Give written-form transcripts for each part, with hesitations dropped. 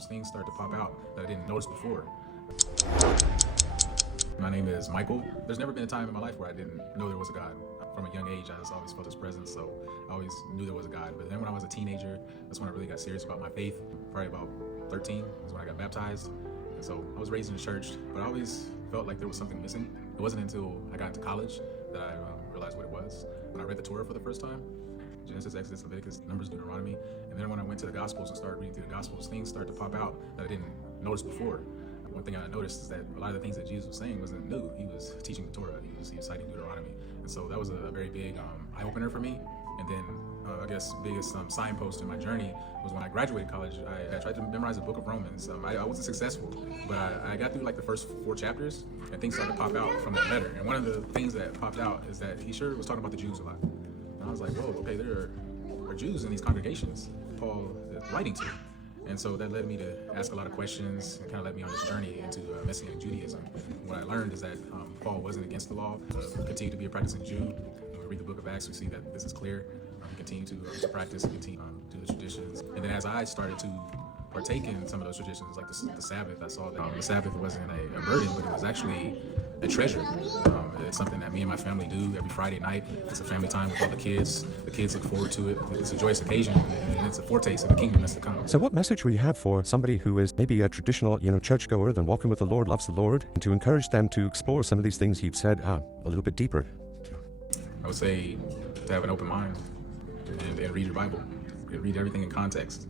Gospels, things start to pop out that I didn't notice before. My name is Michael. There's never been a time in my life where I didn't know there was a God. From a young age, I just always felt His presence, so I always knew there was a God. But then when I was a teenager, that's when I really got serious about my faith. Probably about 13 is when I got baptized. And so I was raised in the church, but I always felt like there was something missing. It wasn't until I got into college that I realized what it was. When I read the Torah for the first time, Genesis, Exodus, Leviticus, Numbers, Deuteronomy, and then when I went to the Gospels and started reading through the Gospels, things started to pop out that I didn't notice before. One thing I noticed is that a lot of the things that Jesus was saying wasn't new. He was teaching the Torah. He was citing Deuteronomy. And so that was a very big eye-opener for me. And then I guess biggest signpost in my journey was when I graduated college. I tried to memorize the book of Romans. I wasn't successful, but I got through like the first 4 chapters, and things started to pop out from that letter. And one of the things that popped out is that he sure was talking about the Jews a lot. And I was like, whoa, okay, there are Jews in these congregations Paul is writing to. And so that led me to ask a lot of questions and kind of led me on this journey into Messianic Judaism. What I learned is that Paul wasn't against the law, continued to be a practicing Jew. When we read the book of Acts, we see that this is clear. Continue to practice and continue to do the traditions. And then as I started to partake in some of those traditions, like the Sabbath, I saw that the Sabbath wasn't a burden, but it was actually a treasure. It's something that me and my family do every Friday night. It's a family time with all the kids. The kids look forward to it. It's a joyous occasion, and it's a foretaste of the kingdom that's to come. So what message would you have for somebody who is maybe a traditional, churchgoer, then walking with the Lord, loves the Lord, and to encourage them to explore some of these things you've said a little bit deeper? I would say to have an open mind and read your Bible. Read everything in context.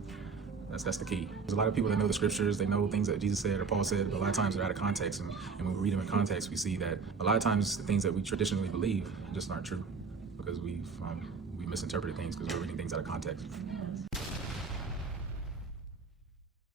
That's the key. There's a lot of people that know the scriptures, they know things that Jesus said or Paul said, but a lot of times they're out of context. And when we read them in context, we see that a lot of times the things that we traditionally believe just aren't true because we misinterpreted things because we're reading things out of context.